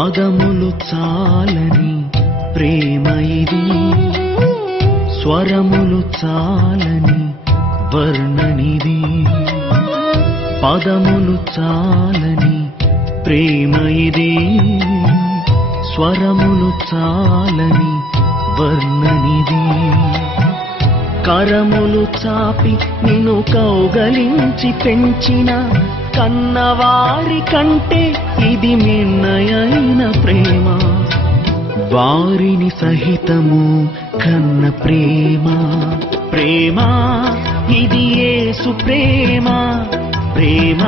పదములు చాలని ప్రేమ ఇది, స్వరములు చాలని వర్ణనిది. పదములు చాలని ప్రేమ ఇది, స్వరములు చాలని వర్ణనిది. కరములు చాపి నిన్ను కౌగలించి పెంచిన కన్నవారి కంటే ఇది మిన్నయైన ప్రేమ. వారిని సహితము కన్న ప్రేమ. ప్రేమ ఇది యేసు ప్రేమ. ప్రేమ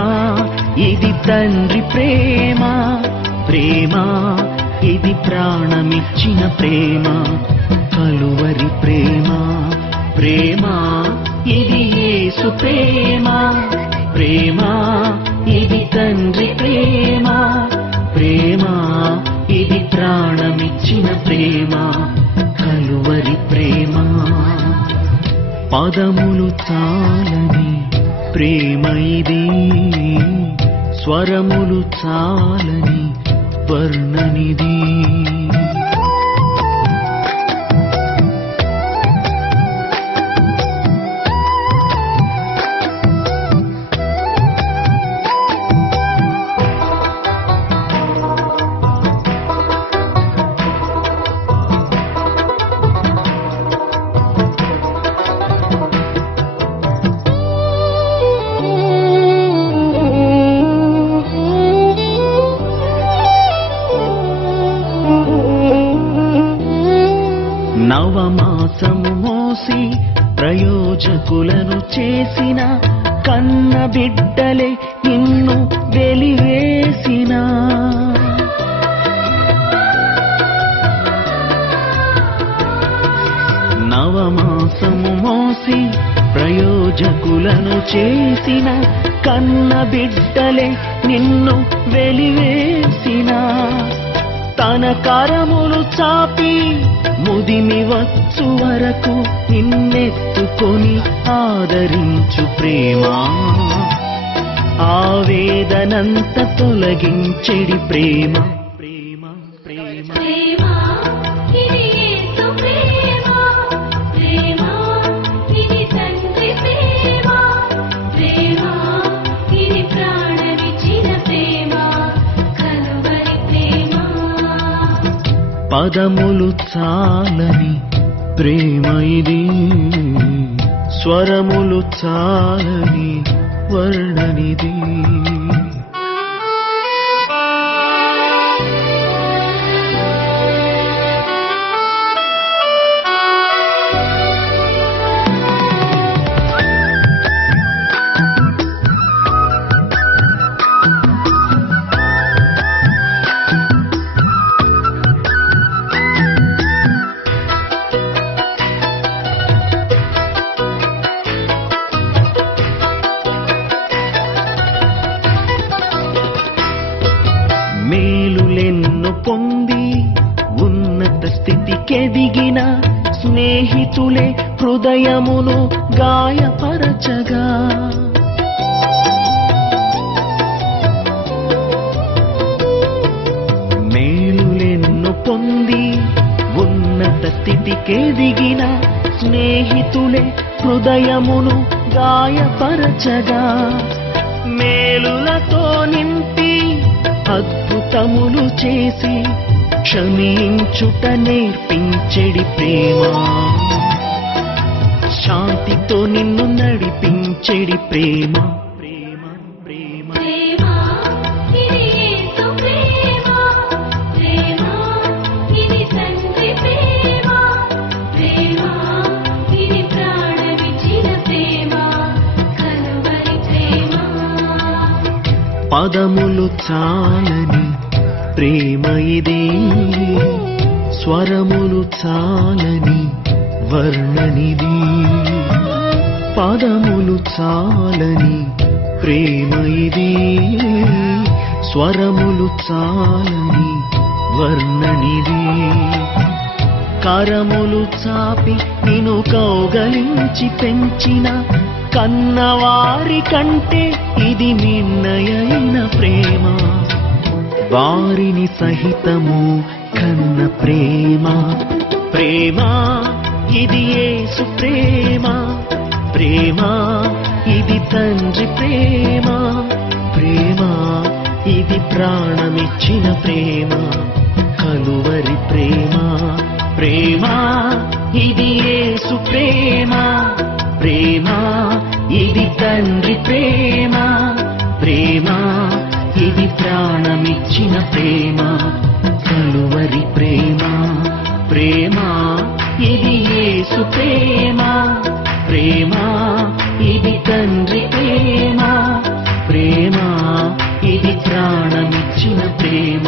ఇది తండ్రి ప్రేమ. ప్రేమ ఇది ప్రాణమిచ్చిన ప్రేమ, కలువరి ప్రేమ. ప్రేమ ఇది యేసు ప్రేమ. ప్రేమ ఇది తండ్రి ప్రేమ. ప్రేమ ఇది ప్రాణమిచ్చిన ప్రేమ, కలువరి ప్రేమ. పదములు చాలని ప్రేమ ఇది, స్వరములు చాలని వర్ణనిది. నవమాసము మోసి ప్రయోజకులను చేసిన కన్న బిడ్డలే నిన్ను వెలివేసిన. నవమాసము మోసి ప్రయోజకులను చేసిన కన్న బిడ్డలే నిన్ను వెలివేసిన. తన కరములు చాపి ముదిమి వచ్చు వరకు నిన్నెత్తుకొని ఆదరించు ప్రేమ. ఆవేదనంత తొలగించెడి ప్రేమ. ప్రేమ ప్రేమ పదములు చాలని ప్రేమ ఇది, స్వరములు చాలని వర్ణనిది. మేలులెన్ను పొంది ఉన్నత స్థితికెదిగిన స్నేహితులే హృదయమును గాయపరచగా. మేలులెన్ను పొంది ఉన్నత స్థితికెదిగిన స్నేహితులే హృదయమును గాయపరచగా. మేలులతో నింపి అద్భుతములు చేసి క్షమించుట నేర్పించెడి ప్రేమ. శాంతితో నిన్ను నడిపించెడి ప్రేమ. ప్రేమ ప్రేమ పదములు చాలని ప్రేమ ఇది, స్వరములు చాలని వర్ణనిది. పదములు చాలని ప్రేమ ఇది, స్వరములు చాలని వర్ణనిది. కరములు చాపి నిన్ను కౌగలించి పెంచిన కన్నవారి కంటే ఇది మిన్నయైన ప్రేమ. వారిని సహితము కన్న ప్రేమ. ప్రేమ ఇది యేసు ప్రేమ, ప్రేమ ఇది తండ్రి ప్రేమ, ప్రేమ ఇది ప్రాణమిచ్చిన ప్రేమ, కలువరి ప్రేమ. ప్రేమ ఇది యేసు ప్రేమ, ప్రేమ ఇది తండ్రి ప్రేమ, ప్రేమ ఇది ప్రాణమిచ్చిన ప్రేమ, కలువరి ప్రేమ. ప్రేమ ఇది యేసు ప్రేమ, ప్రేమ ఇది తండ్రి ప్రేమ, ప్రేమ ఇది ప్రాణమిచ్చిన ప్రేమ.